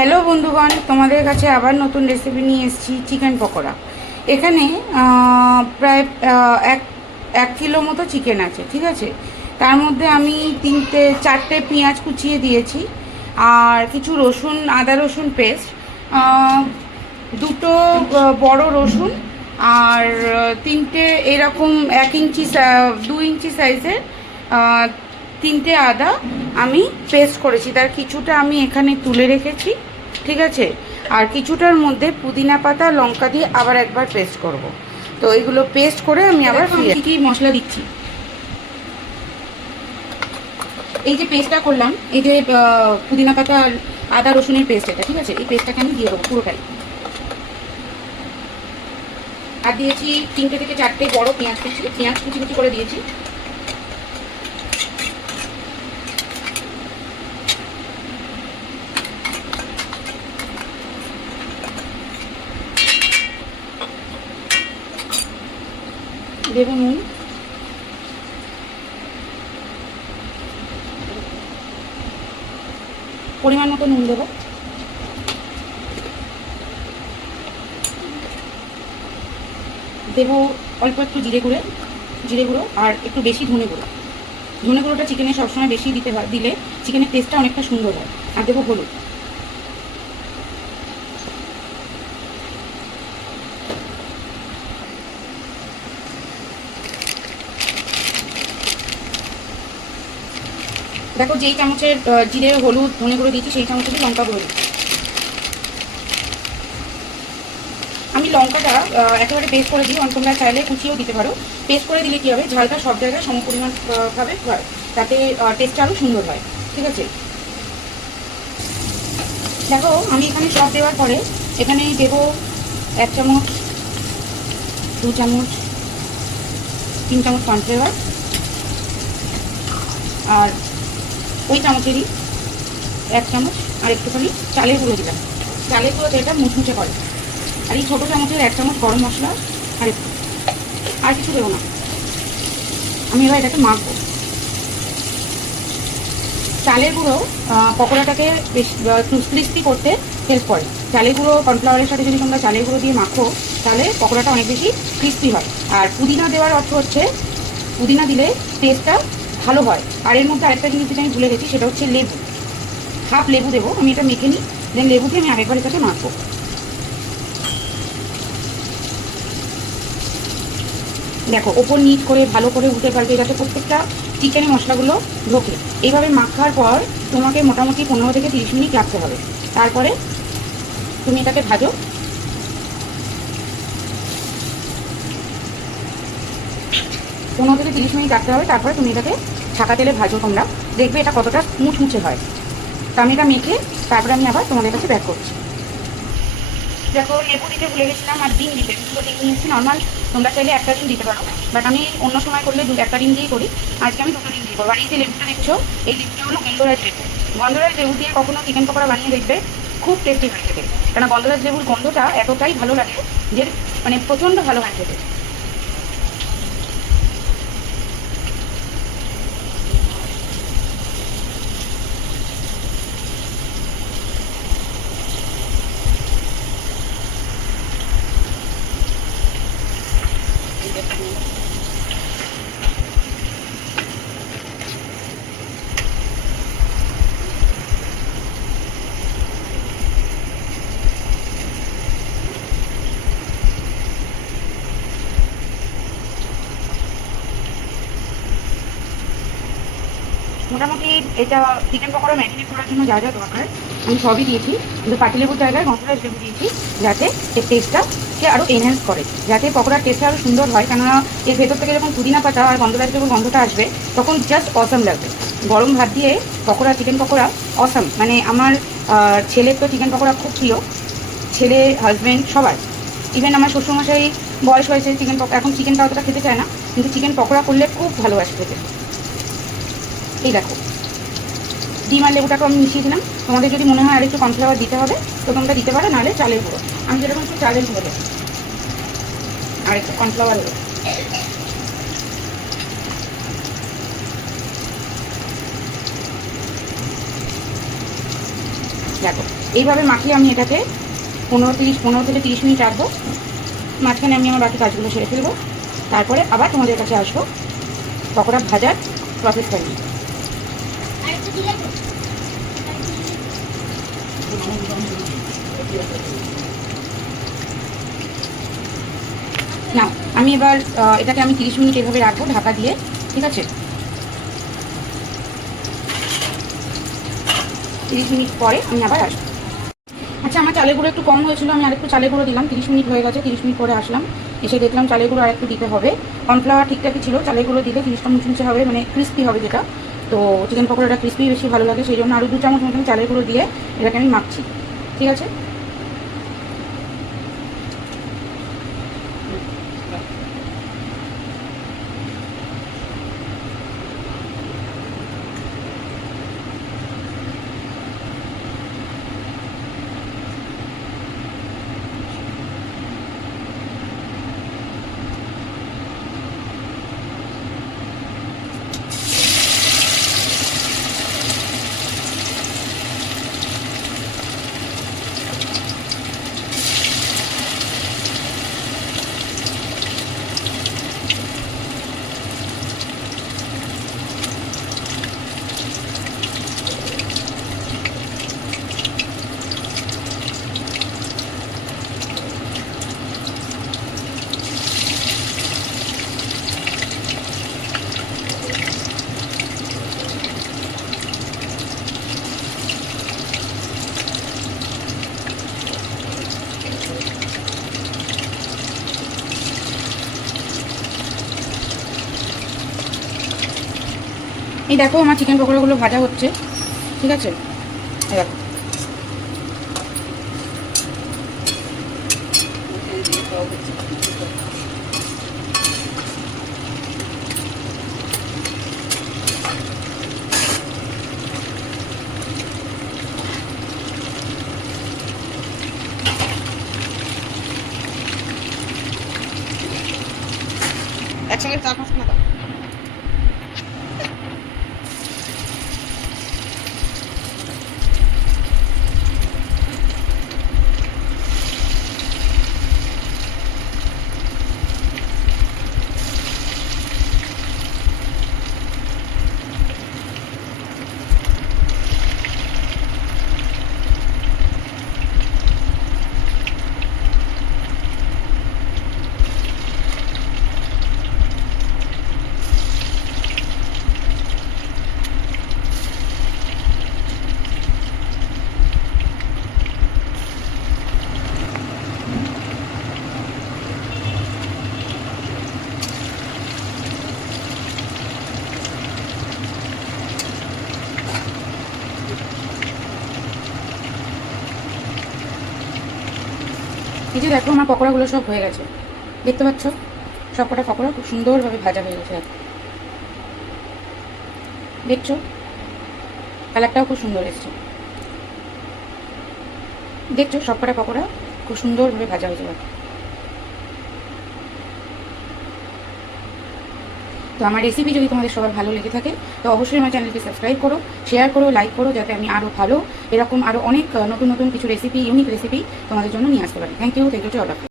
Hello বন্ধুগণ, তোমাদের কাছে আবার নতুন রেসিপি নিয়ে এসেছি। চিকেন পকোড়া। এখানে প্রায় এক এক কিলো মতো চিকেন আছে, ঠিক আছে। তার মধ্যে আমি চারটে পেঁয়াজ কুচিয়ে দিয়েছি, আর কিছু রসুন, আদা রসুন পেস্ট, দুটো বড় রসুন, আর তিনটে এরকম 1 ইঞ্চি 2 ইঞ্চি সাইজের তিনটে আদা আমি পেস্ট করেছি। তার কিছুটা আমি এখানে তুলে রেখেছি, ঠিক আছে। আর কিছুটার মধ্যে পুদিনা পাতা, লঙ্কা দিয়ে আবার একবার পেস্ট করব। তো এগুলো পেস্ট করে আমি আবার কী মশলা দিচ্ছি। এই যে পেস্টটা করলাম, এই যে পুদিনা পাতা আর আদা রসুনের পেস্ট, এটা ঠিক আছে। এই পেস্টটাকে আমি দিয়ে দেবো পুরোটাই। আর দিয়েছি 3টে থেকে 4টে বড় পেঁয়াজ কুচি কুচি করে দিয়েছি। দেবো নুন, পরিমাণ মতো নুন দেবো। দেবো অল্প একটু জিরে গুঁড়ো আর একটু বেশি ধনে গুঁড়োটা চিকেনে সবসময় বেশি দিতে হয়, দিলে চিকেনের টেস্টটা অনেকটা সুন্দর হয়। আর দেবো হলুদ। দেখো, যেই চামচের জিরে, হলুদ, ধনে গুঁড়ো দিয়েছি, সেই চামচেরই লঙ্কা গুঁড়ো দিচ্ছি। আমি লঙ্কাটা একেবারে পেস্ট করে দিই, তোমরা চাইলে কুচিয়েও দিতে পারো। পেস্ট করে দিলে কী হবে, ঝালটা সব জায়গায় সমপরিমাণ ভাবে হয়, তাতে টেস্টটা আরও সুন্দর হয়, ঠিক আছে। দেখো, আমি এখানে সব দেওয়ার পরে এখানে দেবো 1 চামচ, 2 চামচ, 3 চামচ কর্নফ্লেওয়ার, আর ওই চামচেরই 1 চামচ আর একটুখানি চালের গুঁড়ো দিলাম। চালের গুঁড়ো এটা মুচমুচে করে। আর এই ছোটো চামচের 1 চামচ গরম মশলা, আর কিছু দেবো না। আমি এবার এটাকে মাখবো। চালের গুঁড়ো পকোড়াটাকে বেশ ক্রিস্পি করতে হেল্প করে। চালের গুঁড়ো কর্নফ্লাওয়ারের সাথে যদি তোমরা চালের গুঁড়ো দিয়ে মাখো, তাহলে পকোড়াটা অনেক বেশি ক্রিস্পি হয়। আর পুদিনা দেওয়ার অর্থ হচ্ছে, পুদিনা দিলে টেস্টটা ভালো হয়। আর এর মধ্যে আরেকটা জিনিস যেটা আমি ভুলে গেছি, সেটা হচ্ছে লেবু। হাফ লেবু দেবো। আমি এটা মেখে নিই, দেন লেবু দিয়ে আমি আরেকবার এটাকে মাখবো। দেখো, ওপর নিচ করে ভালো করে উঠে পারবে, যাতে প্রত্যেকটা চিকেনের মশলাগুলো ঢোকে। এইভাবে মাখার পর তোমাকে মোটামুটি 15 থেকে 30 মিনিট রাখতে হবে। তারপরে তুমি এটাকে ভাজো। 15 থেকে 30 মিনিট রাখতে হবে। তারপরে তুমি এটাকে ছাকা তেলে ভাজো। তোমরা দেখবে এটা কতটা মুচমুচে হয়। তো আমি এটা মেখে তারপরে আমি আবার তোমাদের কাছে ব্যাক করছি। দেখো, লেবু দিতে ভুলে গেছিলাম, আর ডিম দিতে, দুটো ডিম নিয়েছি নর্মাল। তোমরা চাইলে একটা ডিম দিতে পারো, বাট আমি অন্য সময় করলে একটা ডিম দিয়েই করি। আজকে আমি 2টো ডিম দিয়ে করবো। আর এই যে লেবুটা দেখছো, এই লেবুটা হলো গন্ধরাজ লেবু। গন্ধরাজ লেবু দিয়ে কখনো চিকেন পকোড়া বানিয়ে দেখবে, খুব টেস্টি হয় খেতে। কেন, গন্ধরাজ লেবুর গন্ধটা এতটাই ভালো লাগে যে মানে প্রচণ্ড ভালো হয় খেতে। মোটামুটি এটা চিকেন পকোড়া ম্যারিনেট করার জন্য যা যা দরকার আমি সবই দিয়েছি, কিন্তু পাতিলেবুর জায়গায় গন্ধরাজ লেবু দিয়েছি, যাতে এর টেস্টটাকে আরও এনহ্যান্স করে, যাতে পকোড়ার টেস্টটা আরও সুন্দর হয়। কেননা এর ভেতর থেকে যখন পুদিনা পাতা আর গন্ধরাজ লেবুর গন্ধটা আসবে, তখন জাস্ট অসাম লাগবে। গরম ভাত দিয়ে পকোড়া, চিকেন পকোড়া অসাম। মানে আমার ছেলের তো চিকেন পকোড়া খুব প্রিয়, ছেলে, হাজব্যান্ড সবার। ইভেন আমার শ্বশুরমশাই বয়স হয়েছে, এখন চিকেনটা অতটা খেতে চায় না, কিন্তু চিকেন পকোড়া করলে খুব ভালোবাসে খেতে। এই দেখো, ডিম আর লেবুটাকে আমি মিশিয়ে দিলাম। তোমাদের যদি মনে হয় আর একটু কর্নফ্লাওয়ার দিতে হবে তো তোমরা দিতে পারো, নাহলে চালের গুঁড়ো। আমি যেরকম একটু চালের গুঁড়ো দেবো, আর একটু কর্নফ্লাওয়ার দেবো। দেখো, এইভাবে মাখিয়ে আমি এটাকে 15 থেকে 30 মিনিট রাখবো। মাঝখানে আমি আমার বাকি কাজগুলো সেরে ফেলবো, তারপরে আবার তোমাদের কাছে আসবো পকোড়া ভাজার প্রসেসটা নিয়ে। না, আমি এবার এটাকে আমি 30 মিনিট এভাবে রাখবো ঢাকা দিয়ে, ঠিক আছে? 30 মিনিট পরে আমি আবার আসবো। আচ্ছা, আমার চালের গুঁড়ো একটু কম হয়েছিল, আমি আরেকটু চালের গুঁড়ো দিলাম। 30 মিনিট হয়ে গেছে, 30 মিনিট পরে আসলাম, এসে দেখলাম চালের গুঁড়ো আরেকটু দিতে হবে। কর্নফ্লাওয়ার ঠিকঠাকই ছিল, চালের গুঁড়ো দিলে জিনিসটা মুচমুচে হবে, মানে ক্রিস্পি হবে যেটা। তো চিকেন পকোড়াটা ক্রিস্পি বেশি ভালো লাগে, সেই জন্য আরও 2 চামচ মতন চালের গুঁড়ো দিয়ে এটাকে আমি মাখছি, ঠিক আছে? এই দেখো আমার চিকেন পকোড়াগুলো ভাজা হচ্ছে, ঠিক আছে? এই দেখো, একসঙ্গে 4-5 দাও। এই যে দেখো আমার পকোড়াগুলো সব হয়ে গেছে, দেখতে পাচ্ছ? সবকটা পকোড়া খুব সুন্দরভাবে ভাজা হয়ে গেছে, দেখছো? কালারটাও খুব সুন্দর এসছে, দেখছো? সবকটা পকোড়া খুব সুন্দরভাবে ভাজা হয়েছে। তো আমার রেসিপি যদি তোমাদের সবার ভালো লেগে থাকে তো অবশ্যই আমার চ্যানেলটি সাবস্ক্রাইব করো, শেয়ার করো, লাইক করো, যাতে আমি আরও ভালো এরকম আরও অনেক নতুন নতুন কিছু রেসিপি, ইউনিক রেসিপি তোমাদের জন্য নিয়ে আসতে পারি। Thank you to all of you.